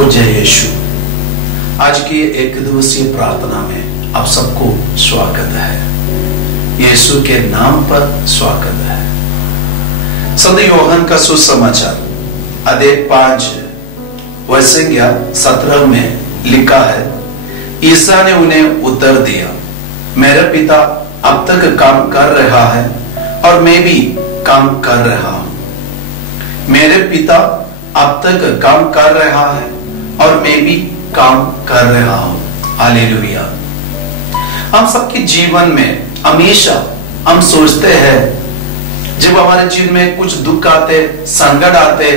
को जय यीशु। आज की एक दिवसीय प्रार्थना में आप सबको स्वागत है। यीशु के नाम पर स्वागत है। संत यूहन्ना का सुसमाचार अध्याय 5 वचन 17 में लिखा है, ईसा ने उन्हें उत्तर दिया, मेरा पिता अब तक काम कर रहा है और मैं भी काम कर रहा हूं। मेरे पिता अब तक काम कर रहा है और मैं भी काम कर रहा हूं। हालेलुया। हम सबके जीवन में हमेशा हम सोचते हैं, जब हमारे जीवन में कुछ दुख आते, संकट आते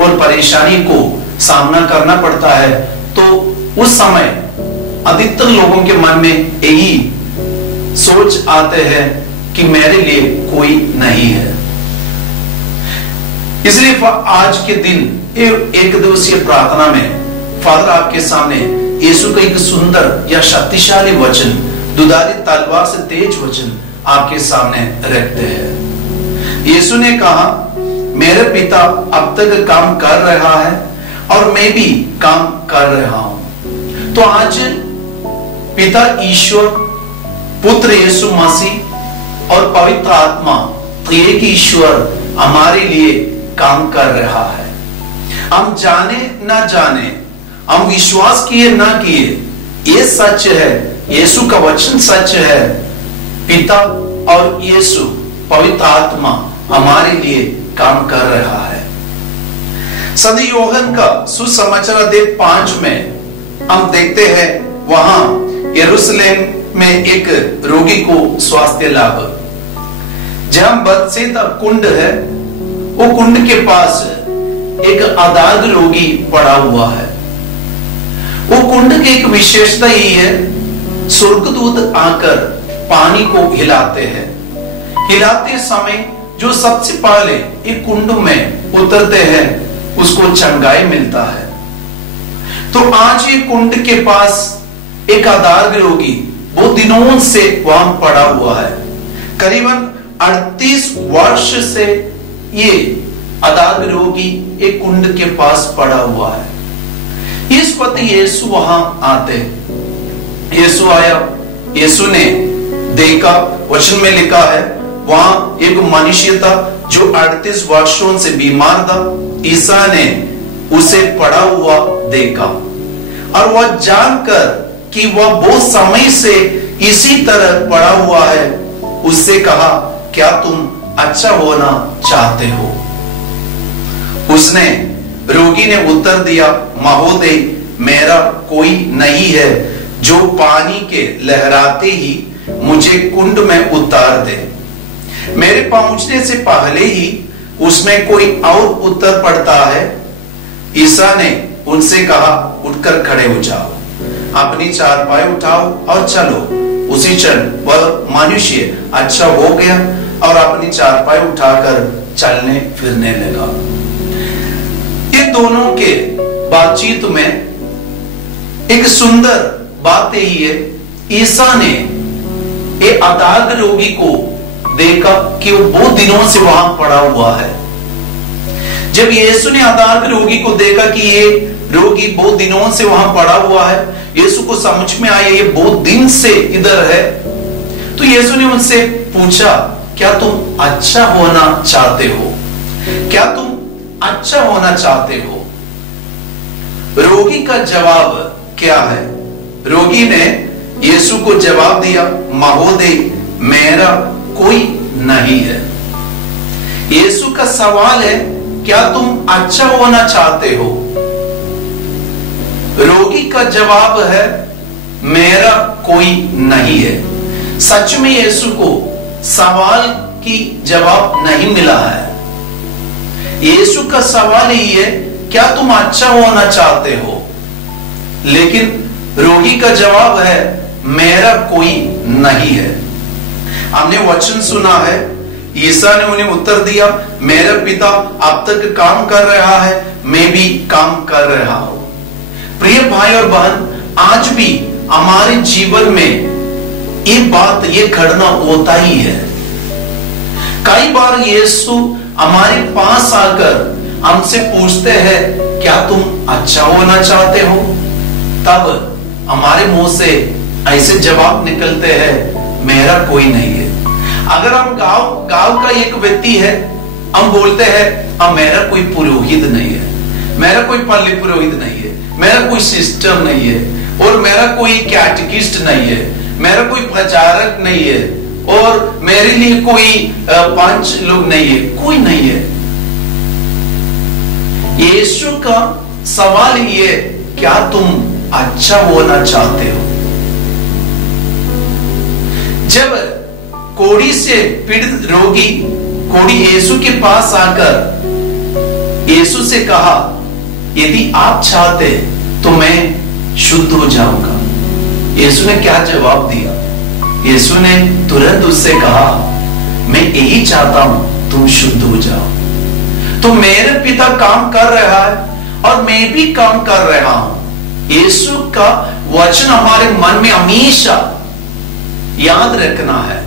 और परेशानी को सामना करना पड़ता है, तो उस समय अधिकतर लोगों के मन में यही सोच आते हैं कि मेरे लिए कोई नहीं है। इसलिए आज के दिन एक दिवसीय प्रार्थना में फादर आपके सामने यीशु का एक सुंदर या शक्तिशाली वचन, दुधारी तलवार से तेज वचन आपके सामने रखते हैं। यीशु ने कहा, मेरे पिता अब तक काम कर रहा है और मैं भी काम कर रहा हूं। तो आज पिता ईश्वर, पुत्र यीशु मसीह और पवित्र आत्मा त्रिएक ईश्वर हमारे लिए काम कर रहा है। हम जाने ना जाने, हम विश्वास किए ना किए, ये सच है, यीशु का वचन सच है। पिता और यीशु पवित्र आत्मा हमारे लिए काम कर रहा है। संत यूहन्ना का सुसमाचार अध्याय 5 में हम देखते हैं, वहां यरूशलेम में एक रोगी को स्वास्थ्य लाभ, जहां बथसेदा कुंड है, वो कुंड के पास एक अदार्ग रोगी पड़ा हुआ है। वो कुंड की एक विशेषता यही है, स्वर्गदूत आकर पानी को हिलाते हैं। हिलाते समय जो सबसे पहले एक कुंड में उतरते हैं, उसको चंगाई मिलता है। तो आज ये कुंड के पास एक अदार्ग रोगी बहुत दिनों से वहां पड़ा हुआ है। करीबन 38 वर्ष से ये अदार्ग रोगी एक कुंड के पास पड़ा हुआ है। इस वक्त यीशु वहां आते, यीशु आया, यीशु ने देखा, वचन में लिखा है, वहां एक मनुष्य था जो 38 वर्षों से बीमार था। ईसा ने उसे पड़ा हुआ देखा और वह जानकर कि वह बहुत समय से इसी तरह पड़ा हुआ है, उससे कहा, क्या तुम अच्छा होना चाहते हो? उसने, रोगी ने उत्तर दिया, महोदय, मेरा कोई नहीं है जो पानी के लहराते ही मुझे कुंड में उतार दे। मेरे पहुंचने से पहले ही उसमें कोई और उतर पड़ता है। ईसा ने उनसे कहा, उठकर खड़े हो जाओ, अपनी चारपाई उठाओ और चलो। उसी क्षण वह मनुष्य अच्छा हो गया और अपनी चारपाई उठाकर चलने फिरने लगा। ये दोनों के बातचीत में एक सुंदर बात यही है, ईसा ने ये अदार्ग रोगी को देखा कि वो बहुत दिनों से वहां पड़ा हुआ है। जब यीशु ने अदार्ग रोगी को देखा कि ये रोगी बहुत दिनों से वहां पड़ा हुआ है, यीशु को समझ में आया ये बहुत दिन से इधर है। तो यीशु ने उनसे पूछा, क्या तुम अच्छा होना चाहते हो? क्या तुम अच्छा होना चाहते हो? रोगी का जवाब क्या है? रोगी ने यीशु को जवाब दिया, महोदय, मेरा कोई नहीं है। यीशु का सवाल है, क्या तुम अच्छा होना चाहते हो? रोगी का जवाब है, मेरा कोई नहीं है। सच में यीशु को सवाल की जवाब नहीं मिला है। यीशु का सवाल ही है, क्या तुम अच्छा होना चाहते हो? लेकिन रोगी का जवाब है, मेरा कोई नहीं है। हमने वचन सुना है, ईसा ने उन्हें उत्तर दिया, मेरा पिता अब तक काम कर रहा है, मैं भी काम कर रहा हूं। प्रिय भाई और बहन, आज भी हमारे जीवन में ये बात, ये घटना होता ही है। कई बार यीशु हमारे पास आकर हमसे पूछते हैं, क्या तुम अच्छा होना चाहते हो? तब हमारे मुंह से ऐसे जवाब निकलते हैं, मेरा कोई नहीं है। अगर हम गांव का एक व्यक्ति है, हम बोलते हैं अब मेरा कोई पुरोहित नहीं है, मेरा कोई पल्ली पुरोहित नहीं है, मेरा कोई सिस्टर नहीं है, और मेरा कोई कैटेकिस्ट नहीं है, मेरा कोई प्रचारक नहीं है, और मेरे लिए कोई पंच लोग नहीं है, कोई नहीं है। यीशु का सवाल ये, क्या तुम अच्छा होना चाहते हो? जब कोढ़ी से पीड़ित रोगी कोढ़ी यीशु के पास आकर यीशु से कहा, यदि आप चाहते तो मैं शुद्ध हो जाऊंगा। यीशु ने क्या जवाब दिया? यीशु ने तुरंत उससे कहा, मैं यही चाहता हूं तुम शुद्ध हो जाओ। तो मेरे पिता काम कर रहा है और मैं भी काम कर रहा हूं। यीशु का वचन हमारे मन में हमेशा याद रखना है।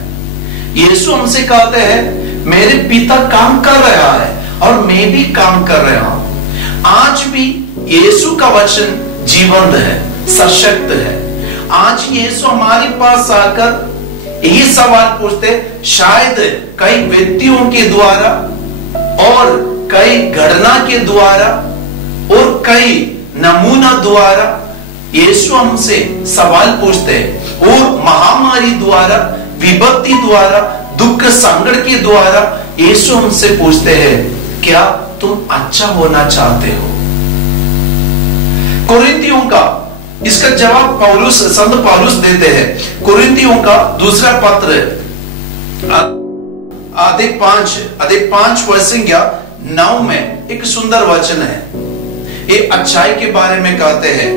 यीशु हमसे कहते हैं, मेरे पिता काम कर रहा है और मैं भी काम कर रहा हूं। आज भी यीशु का वचन जीवंत है, सशक्त है। आज यीशु हमारे पास आकर यही सवाल पूछते, शायद कई व्यक्तियों के द्वारा और कई घटना के द्वारा और कई नमूना द्वारा यीशु हमसे सवाल पूछते हैं, और महामारी द्वारा, विपत्ति द्वारा, दुख संकट के द्वारा यीशु हमसे पूछते हैं, क्या तुम अच्छा होना चाहते हो? कुरिन्थियों का इसका जवाब संत पौलुस देते हैं। कुरिन्थियों का दूसरा पत्र अधिक 5 9 में एक सुंदर वचन है। ये अच्छाई के बारे में कहते हैं।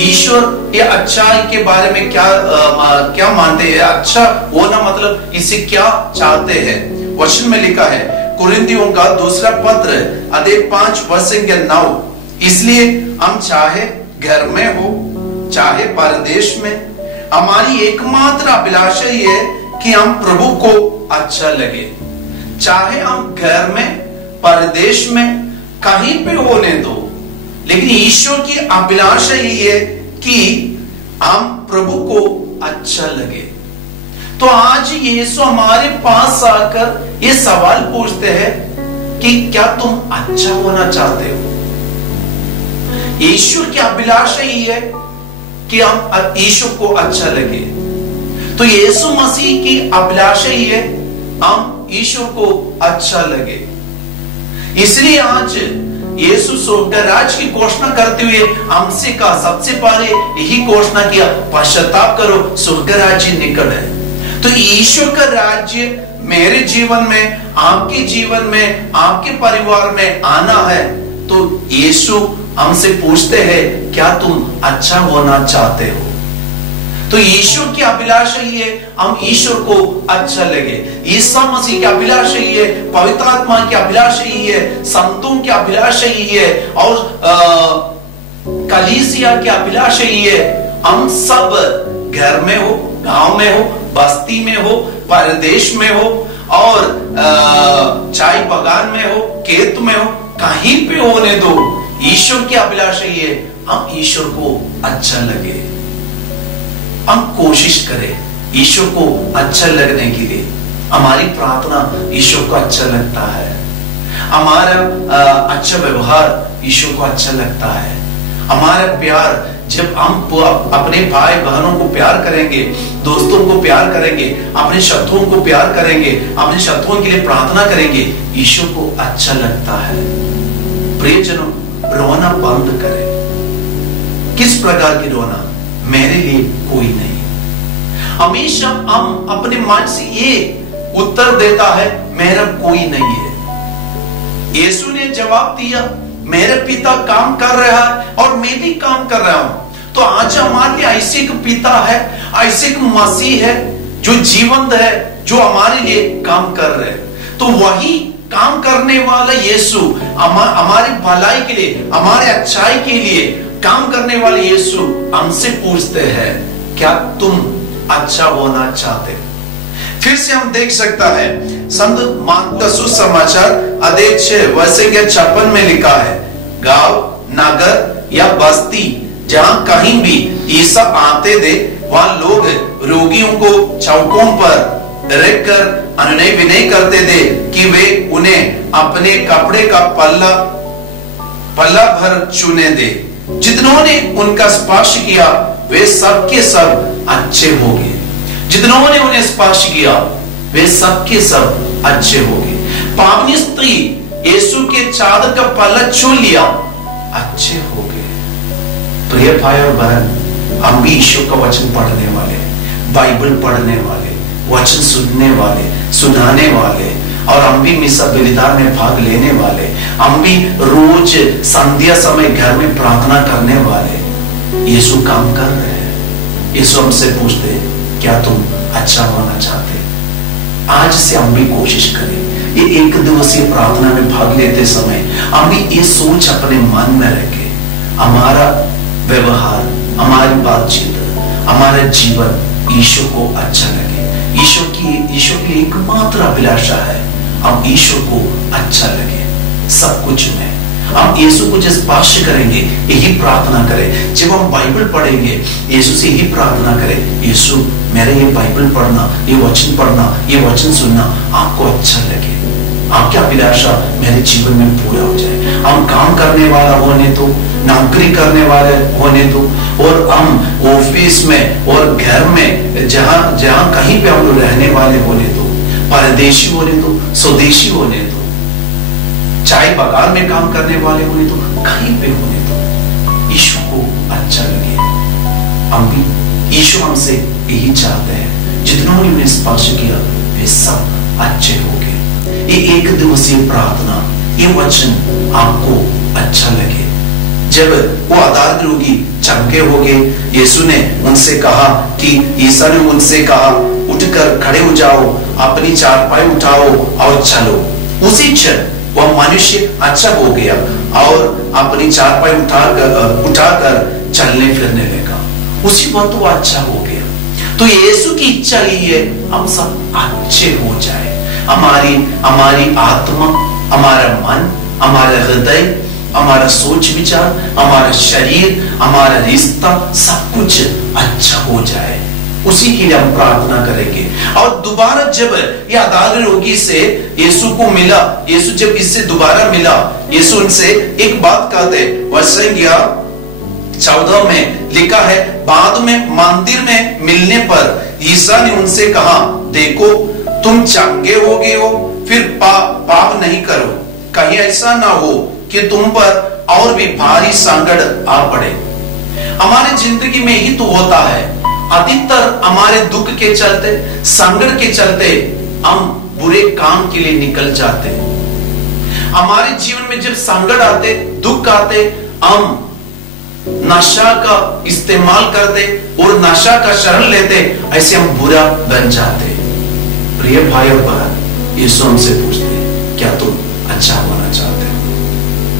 ईश्वर ये अच्छाई के बारे में क्या मानते हैं? अच्छा होना मतलब इसे क्या चाहते हैं? वचन में लिखा है, कुरिन्थियों का दूसरा पत्र अधिक 5:9, इसलिए हम चाहे घर में हो चाहे परदेश में, हमारी एकमात्र अभिलाषा ये है कि हम प्रभु को अच्छा लगे। चाहे हम घर में, परदेश में, कहीं पे होने दो, लेकिन ईश्वर की अभिलाषा ये है कि हम प्रभु को अच्छा लगे। तो आज यीशु हमारे पास आकर ये सवाल पूछते हैं कि क्या तुम अच्छा होना चाहते हो? ईश्वर की अभिलाषा ये है कि हम ईश्वर को अच्छा लगे। तो यीशु मसीह की अभिलाषा ये है हम ईश्वर को अच्छा लगे। इसलिए आज यीशु स्वर्ग राज्य की घोषणा करते हुए हमसे कहा, सबसे पहले यही घोषणा किया, पश्चाताप करो, स्वर्ग राज्य निकट है। तो ईश्वर का राज्य मेरे जीवन में, आपके जीवन में, आपके परिवार में आना है। तो यीशु हमसे पूछते हैं, क्या तुम अच्छा होना चाहते हो? तो ईश्वर की अभिलाषा ये, हम ईश्वर को अच्छा लगे। ईसा मसीह की अभिलाषा ये, पवित्र आत्मा की अभिलाषा ये, संतों की अभिलाषा ये, और कलीसिया की अभिलाषा ये, हम सब घर में हो, गांव में हो, बस्ती में हो, परदेश में हो, और चाय बगान में हो, खेत में हो, कहीं पे होने दो, ईश्वर की अभिलाषा ये, हम ईश्वर को अच्छा लगे। हम कोशिश करें ईश्वर को अच्छा लगने के लिए। हमारी प्रार्थना ईश्वर को अच्छा लगता है, हमारा अच्छा व्यवहार ईश्वर को अच्छा लगता है, हमारा प्यार, जब हम अपने भाई बहनों को प्यार करेंगे, दोस्तों को प्यार करेंगे, अपने शत्रुओं को प्यार करेंगे, अपने शत्रुओं के लिए प्रार्थना करेंगे, ईश्वर को अच्छा लगता है। प्रियजनों, रोना बंद करें। किस प्रकार की रोना? मेरे लिए कोई नहीं। हमेशा हम अपने मन से ये उत्तर देता है, मेरा कोई नहीं है। यीशु ने जवाब दिया, मेरे पिता काम कर रहा है और मैं भी काम कर रहा हूं। तो आज हमारे लिए ऐसे एक पिता है, ऐसे एक मसीह है जो जीवंत है, जो हमारे लिए काम कर रहे हैं। तो वही काम करने वाला यीशु हमारी भलाई के लिए, हमारे अच्छाई के लिए काम करने वाले यीशु हमसे पूछते हैं, क्या तुम अच्छा होना चाहते हो? फिर से हम देख सकता है, संत मार्क का सुसमाचार अध्याय 6 वचन 56 में लिखा है, गाँव नगर या बस्ती जहां कहीं भी ईसा आते थे, वहां लोग रोगियों को चौकों पर रख कर अनुनय विनय करते थे कि वे उन्हें अपने कपड़े का पल्ला भर चुने दे। जितनों ने उनका स्पर्श किया वे सब के सब अच्छे हो गए। जितनों ने उन्हें स्पर्श किया वे सब के सब अच्छे हो गए। पावनी स्त्री यीशु के चादर का पल्ला छू लिया, अच्छे हो गए। प्रिय भाई और बहन, हम भी ईश्वर का वचन पढ़ने वाले, बाइबल पढ़ने वाले, वचन सुनने वाले, सुनाने वाले, और हम भी मिसा बलिदान में भाग लेने वाले, हम भी रोज संध्या समय घर में प्रार्थना करने वाले। यीशु काम कर रहे हैं। यीशु हमसे पूछते, क्या तुम अच्छा होना चाहते? आज से हम भी कोशिश करें, ये एक दिवसीय प्रार्थना में भाग लेते समय हम भी ये सोच अपने मन में रखें, हमारा व्यवहार, हमारी बातचीत, हमारा जीवन ईश्वर को अच्छा लगे। ईश्वर की एकमात्र अभिलाषा है हम ईश्वर को अच्छा लगे सब कुछ में। हम यीशु को जब स्पर्श करेंगे, यही प्रार्थना करें। जब हम बाइबल पढ़ेंगे, यीशु से यही प्रार्थना करें, यीशु मेरा ये बाइबल पढ़ना, ये वचन पढ़ना, ये वचन सुनना आपको अच्छा लगे, आपकी अभिलाषा मेरे जीवन में पूरा हो जाए। हम काम करने वाला होने तो, नौकरी करने वाले होने तो, और हम ऑफिस में और घर में जहां कहीं पे हम लोग रहने वाले होने तो, परदेशी होने तो, स्वदेशी होने तो, चाय बागान में काम करने वाले होने तो, कहीं पे होने तो, ईश्वर को अच्छा लगे। हम भी, ईश्वर हमसे यही चाहते हैं, जितनों ने उन्हें स्पर्श किया वे सब अच्छे हो गए। ये एक दिवसीय प्रार्थना, ये वचन आपको अच्छा लगे। जब वो आधार रोगी चंगे हो गए, यीशु ने उनसे कहा कि ईसा ने उनसे कहा, उठकर खड़े हो जाओ, अपनी चारपाई उठाओ और चलो। उसी क्षण वह मनुष्य अच्छा हो गया और अपनी चारपाई उठाकर चलने फिरने लगा। उसी वक्त वो अच्छा हो गया। तो यीशु की इच्छा ही है हम सब अच्छे हो जाए। हमारी आत्मा, हमारा मन, हमारा हृदय, हमारा सोच विचार, हमारा शरीर, हमारा रिश्ता, सब कुछ अच्छा हो जाए। उसी के लिए हम प्रार्थना करेंगे। और दोबारा जब ये आधार रोगी से यीशु को मिला, यीशु जब इससे दोबारा मिला, यीशु उनसे एक बात कहते, वचन 14 में लिखा है, बाद में मंदिर में मिलने पर ईसा ने उनसे कहा, देखो तुम चंगे हो गए हो, फिर पाप नहीं करो, कहीं ऐसा ना हो कि तुम पर और भी भारी संकट आ पड़े। हमारे जिंदगी में ही तो होता है, अधिकतर हमारे दुख के चलते, संकट के चलते हम बुरे काम के लिए निकल जाते। हमारे जीवन में जब संकट आते, दुख आते, हम नशा का इस्तेमाल करते और नशा का शरण लेते, ऐसे हम बुरा बन जाते। प्रिय भाई और बहन, यीशु हमसे पूछते, क्या तुम अच्छा होना चाहते हो?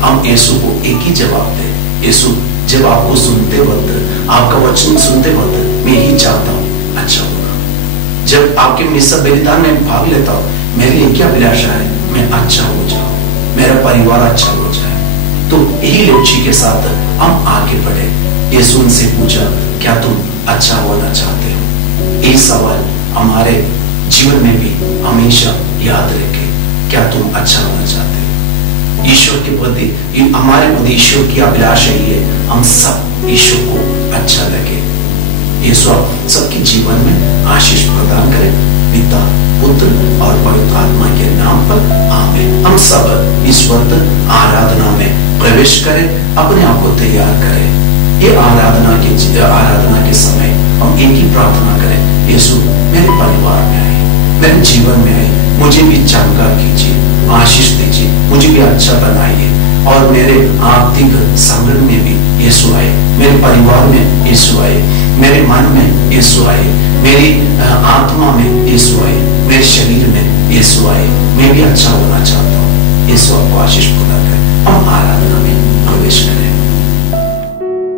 हम यीशु को एक ही जवाब दे, यीशु जब आपको सुनते वक्त, आपका वचन सुनते वक्त मैं यही चाहता हूं अच्छा होगा। जब आपके मिसा बलिदान में भाग लेता हूं, मेरी एक क्या अभिलाषा है, मैं अच्छा हो जाऊं, मेरा परिवार अच्छा हो जाए। तो यही लक्ष्य के साथ हम आगे बढ़े। यीशु उनसे पूछा, क्या तुम अच्छा होना चाहते हो? ये सवाल हमारे जीवन में भी हमेशा याद रखें, क्या तुम अच्छा होना चाहते हो? ईश्वर के प्रति, हमारे प्रति ईश्वर की अभिलाषा ही है हम सब ईश्वर को अच्छा लगे। यीशु सबके जीवन में आशीष प्रदान करे, पिता, पुत्र और पवित्र आत्मा के नाम पर आमीन। हम सब इस वक्त आराधना में प्रवेश करें, अपने आप को तैयार करें। ये आराधना के समय हम एक ही प्रार्थना करें, यीशु मेरे परिवार में आए, मेरे जीवन में आए, मुझे भी चंगा कीजिए, आशीष दीजिए, मुझे भी अच्छा बनाइए, और मेरे आर्थिक संकट में भी यीशु आए, मेरे परिवार में यीशु आए, मेरे मन में यीशु आए, मेरी आत्मा में यीशु आए, मेरे शरीर में यीशु आए। मैं भी अच्छा होना चाहता हूँ। यीशु आपको आशीष प्रदान करे। हम आराधना में प्रवेश करें।